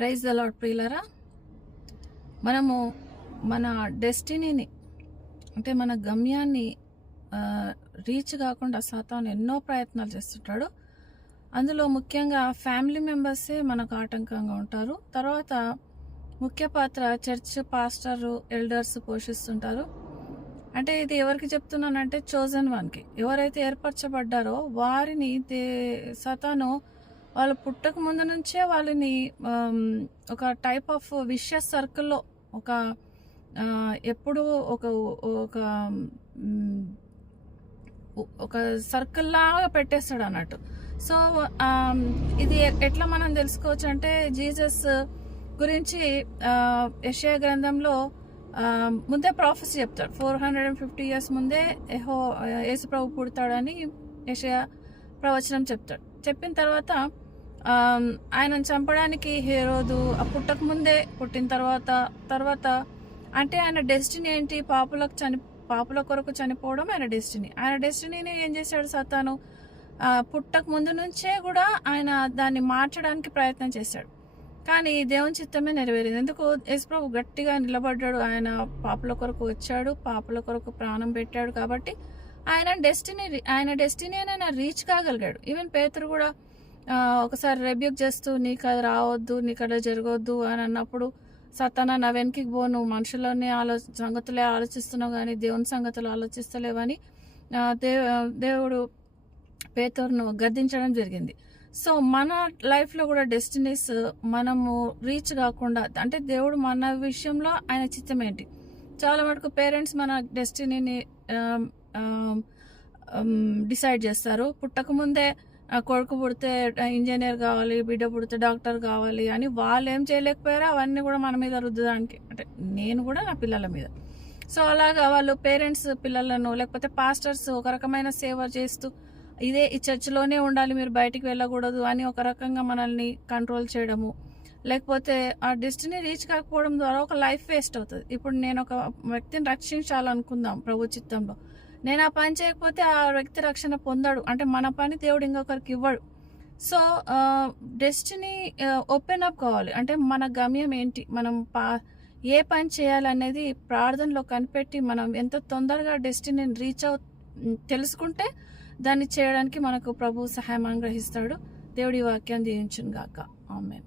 Praise the lord ప్రియులారా, మనము మన డెస్టినీని అంటే మన గమ్యాన్ని రీచ్ కాకుండా సాతాను ఎన్నో ప్రయత్నాలు చేస్తుంటాడు. అందులో ముఖ్యంగా ఫ్యామిలీ మెంబర్సే మనకు ఆటంకంగా ఉంటారు. తర్వాత ముఖ్య పాత్ర చర్చ్ పాస్టరు ఎల్డర్స్ పోషిస్తుంటారు. అంటే ఇది ఎవరికి చెప్తున్నానంటే చోజన్ వన్కి, ఎవరైతే ఏర్పరచబడ్డారో వారిని సాతాను వాళ్ళు పుట్టక ముందు నుంచే వాళ్ళని ఒక టైప్ ఆఫ్ విషయస్ సర్కిల్లో ఒక ఎప్పుడు ఒక ఒక ఒక సర్కిల్ లాగా పెట్టేస్తాడు అన్నట్టు. సో ఇది ఎట్లా మనం తెలుసుకోవచ్చు అంటే జీసస్ గురించి యెషయా గ్రంథంలో ముందే ప్రాఫెసీ చెప్తాడు. 450 years ముందే యేసు ప్రభు పుడతాడని యెషయా ప్రవచనం చెప్తాడు. చెప్పిన తర్వాత ఆయనను చంపడానికి హేరోదు పుట్టక ముందే, పుట్టిన తర్వాత అంటే ఆయన డెస్టినీ ఏంటి? పాపుల కొరకు చనిపోవడం ఆయన డెస్టినీ. ఆయన డెస్టినీని ఏం చేశాడు సాతాను? పుట్టక ముందు నుంచే కూడా ఆయన దాన్ని మార్చడానికి ప్రయత్నం చేశాడు. కానీ దేవుని చిత్తమే నెరవేరింది. ఎందుకు? యేసుప్రభు గట్టిగా నిలబడ్డాడు. ఆయన పాపుల కొరకు వచ్చాడు, పాపుల కొరకు ప్రాణం పెట్టాడు. కాబట్టి ఆయన డెస్టినీ ఆయన రీచ్ కాగలిగాడు. ఈవెన్ పేతురు కూడా ఒకసారి రెబ్యూక్ చేస్తూ, నీకు అది రావద్దు, నీకు అలా జరగవద్దు అని అన్నప్పుడు, సతానా నా వెనక్కి పో, నువ్వు మనుషులని సంగతులే ఆలోచిస్తున్నావు కానీ దేవుని సంగతులు ఆలోచిస్తలేవని దేవుడు పేతురును గద్దించడం జరిగింది. సో మన లైఫ్లో కూడా డెస్టినీస్ మనము రీచ్ కాకుండా, అంటే దేవుడు మన విషయంలో ఆయన చిత్తం ఏంటి? చాలా మటుకు పేరెంట్స్ మన డెస్టినీని డిసైడ్ చేస్తారు. పుట్టకముందే కొడుకు పుడితే ఇంజనీర్ కావాలి, బిడ్డ పుడితే డాక్టర్ కావాలి అని వాళ్ళు ఏం చేయలేకపోయారో అవన్నీ కూడా మన మీద రుద్దడానికి, అంటే నేను కూడా నా పిల్లల మీద. సో అలాగా వాళ్ళు పేరెంట్స్ పిల్లలను, లేకపోతే పాస్టర్స్ ఒక రకమైన సేవ చేస్తూ ఈ చర్చిలోనే ఉండాలి, మీరు బయటికి వెళ్ళకూడదు అని ఒక రకంగా మనల్ని కంట్రోల్ చేయడము, లేకపోతే ఆ డెస్టినీ రీచ్ కాకపోవడం ద్వారా ఒక లైఫ్ వేస్ట్ అవుతుంది. ఇప్పుడు నేను ఒక వ్యక్తిని రక్షించాలనుకుందాం ప్రభు చిత్తంలో, నేను ఆ పని చేయకపోతే ఆ వ్యక్తి రక్షణ పొందాడు. అంటే మన పని దేవుడు ఇంకొకరికి ఇవ్వడు. సో డెస్టినీ ఓపెన్ అప్ కావాలి. అంటే మన గమ్యం ఏంటి, మనం ఏ పని చేయాలనేది ప్రార్థనలో కనిపెట్టి మనం ఎంత తొందరగా డెస్టినీని రీచ్ తెలుసుకుంటే దాన్ని చేయడానికి మనకు ప్రభు సహాయం అనుగ్రహిస్తాడు. దేవుడి వాక్యాన్ని దీవించును గాక. ఆమేన్.